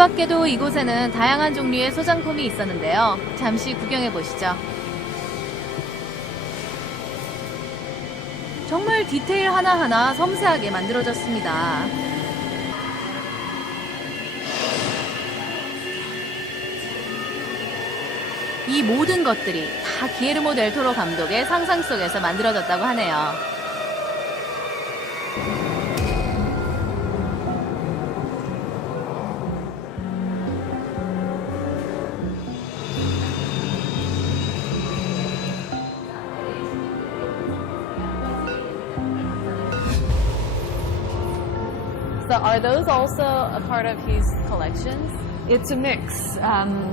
밖에도 이곳에는 다양한 종류의 소장품이 있었는데요. 잠시 구경해 보시죠. 정말 디테일 하나하나 섬세하게 만들어졌습니다. 이 모든 것들이 다 기에르모 델 토로 감독의 상상 속에서 만들어졌다고 하네요. So are those also a part of his collections? It's a mix.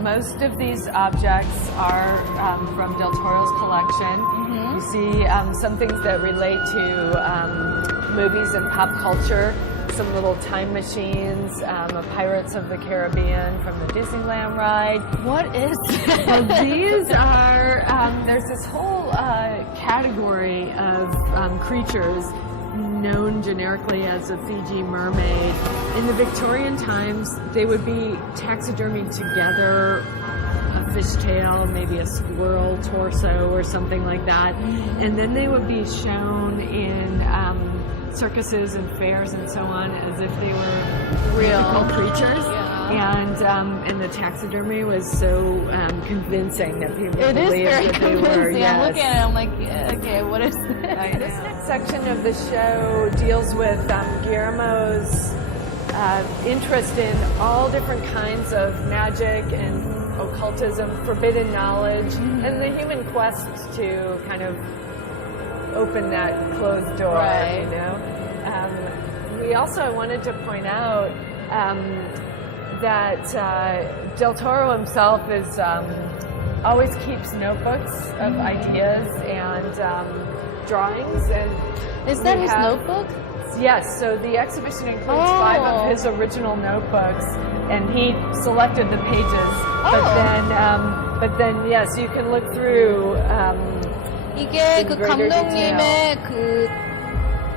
Most of these objects are from Del Toro's collection. You see some things that relate to movies and pop culture, some little time machines, a Pirates of the Caribbean from the Disneyland ride. What is this? Well, these are, there's this whole category of creatures known generically as a Fiji mermaid. In the Victorian times, they would be taxidermied together, a fishtail, maybe a squirrel torso or something like that. And then they would be shown in circuses and fairs and so on as if they were real creatures. And the taxidermy was so convincing that people believed that they were. Yes. I'm looking at it, I'm like, okay, what is this? This section of the show deals with Guillermo's interest in all different kinds of magic and occultism, forbidden knowledge, and the human quest to kind of open that closed door, right. You know. We also wanted to point out that Del Toro himself is always keeps notebooks of ideas and drawings. And is that his notebook? Yes. So the exhibition includes 5 of his original notebooks, and he selected the pages. But then, yes, you can look through. 이게 그 감독님의 그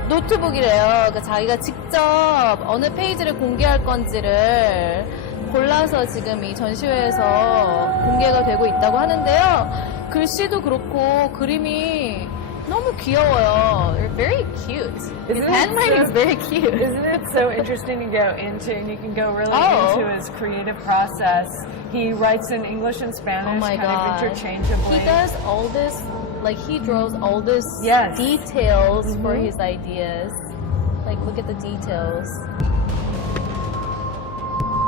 노트북이래요. 그러니까 자기가 직접 어느 페이지를 공개할 건지를 골라서 지금 이 전시회에서 공개가 되고 있다고 하는데요. 글씨도 그렇고 그림이 너무 귀여워요. They're very cute. His handwriting is very cute. Isn't it so interesting to go into, and you can go really into his creative process. He writes in English and Spanish kind of interchangeably. He does all this, like he draws all this details for his ideas. Like look at the details.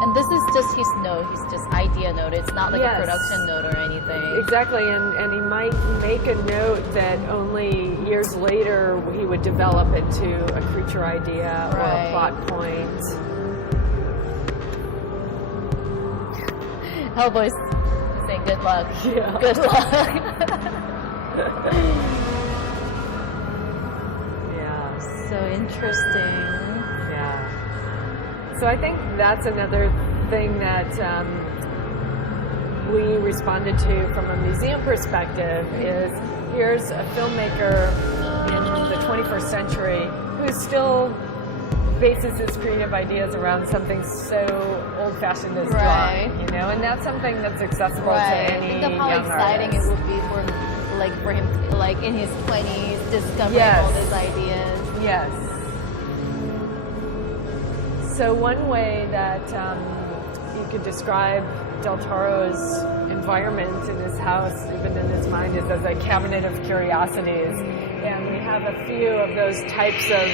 And this is just his note, his just idea note. It's not like a production note or anything. Exactly, and he might make a note that only years later he would develop into a creature idea or a plot point. Hellboy's saying good luck. Yeah. Good luck. Yeah. So interesting. Yeah. So I think that's another thing that we responded to from a museum perspective is here's a filmmaker in the 21st century who still bases his creative ideas around something so old-fashioned as drawing, you know, and that's something that's accessible to any Think of how young exciting artist. it would be for him, like in his 20s, discovering all these ideas. Yes. So one way that you could describe Del Toro's environment in his house, even in his mind, is as a cabinet of curiosities. And we have a few of those types of...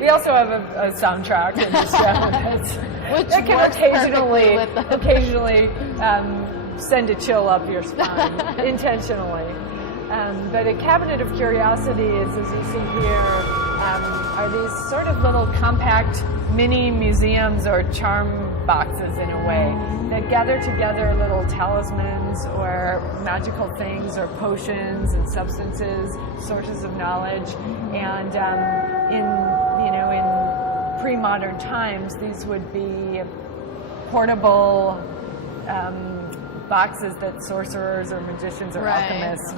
We also have a soundtrack in the show that can occasionally send a chill up your spine, intentionally. But a cabinet of curiosities, as you see here, are these sort of little compact mini museums or charm boxes in a way that gather together little talismans or magical things or potions and substances, sources of knowledge. And in pre-modern times, these would be portable boxes that sorcerers or magicians or Right. alchemists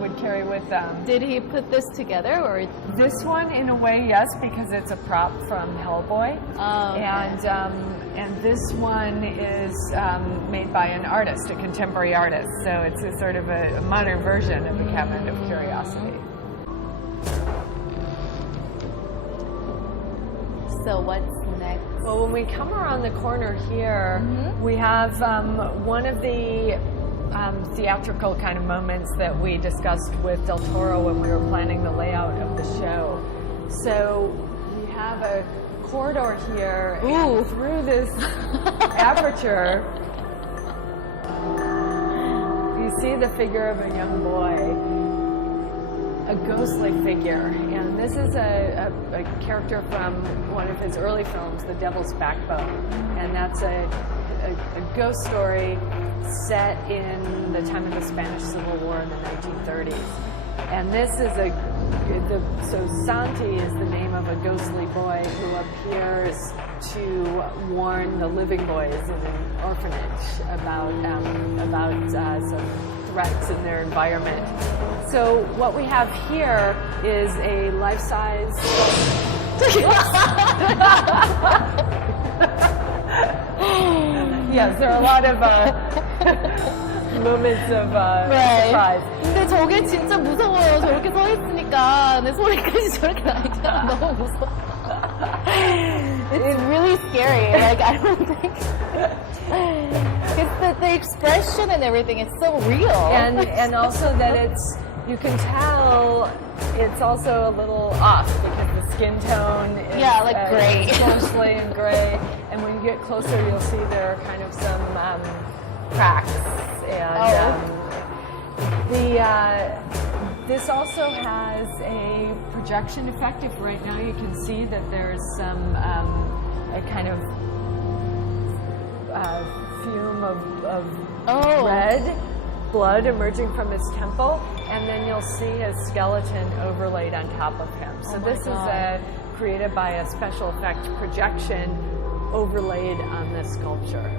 would carry with them. Did he put this together, or? This one, in a way, yes, because it's a prop from Hellboy. Oh, okay. And this one is made by an artist, a contemporary artist. So it's a sort of a modern version of the Cabinet of Curiosity. So what's next? Well, when we come around the corner here, we have one of the theatrical kind of moments that we discussed with Del Toro when we were planning the layout of the show. So we have a corridor here, and through this aperture, you see the figure of a young boy, a ghostly figure. And this is a character from one of his early films, The Devil's Backbone. And that's a ghost story set in the time of the Spanish Civil War in the 1930s. And this is so Santi is the name of a ghostly boy who appears to warn the living boys in an orphanage about some threats in their environment. So what we have here is a life-size Yes, there are a lot of moments of surprise. 근데 저게 진짜 무서워요. 저렇게 서 있으니까 내 소리까지 저렇게 나니까 너무 무서워. It's really scary. Like I don't think it's the expression and everything is so real. And also that you can tell it's also a little off because the skin tone is gray. ghostly and gray. And when you get closer, you'll see there are kind of some cracks. And this also has a projection effect. If right now you can see that there's some a kind of fume of red blood emerging from his temple, and then you'll see a skeleton overlaid on top of him. So this is created by a special effect projection overlaid on this sculpture.